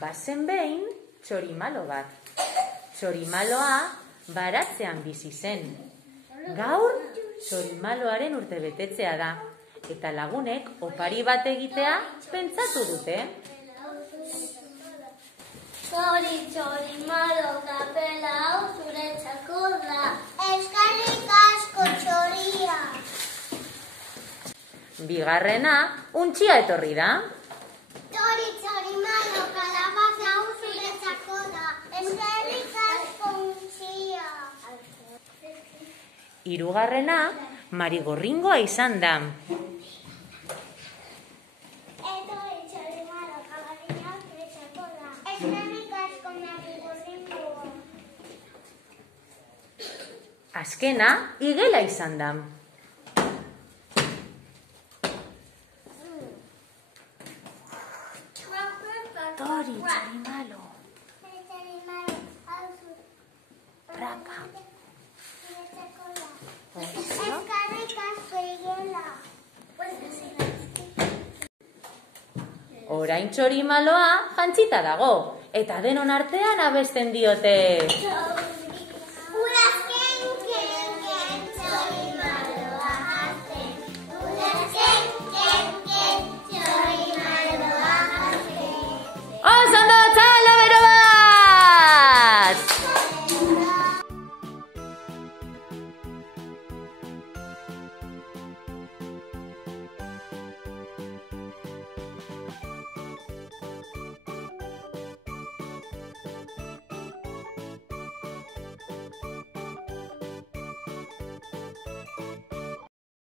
Bazen behin txorimalo bat. Txorimaloa baratzean bizi zen. Gaur txorimaloaren urtebetetzea da. Eta lagunek opari bat egitea pentsatu dute. Txorimalo kapela hau zuretzako da. Eskerrik asko txoria. Bigarrena untxia etorri da. Txorimalo kalabaza hau zuretzako da. Eskerrik asko untxia. Hirugarrena marigorringoa izan da. Azkena igela izan da. Txorimalo. Praka. Eskerrik asko igela. Orain txorimaloa jantzita dago. Eta denon artean abesten diote.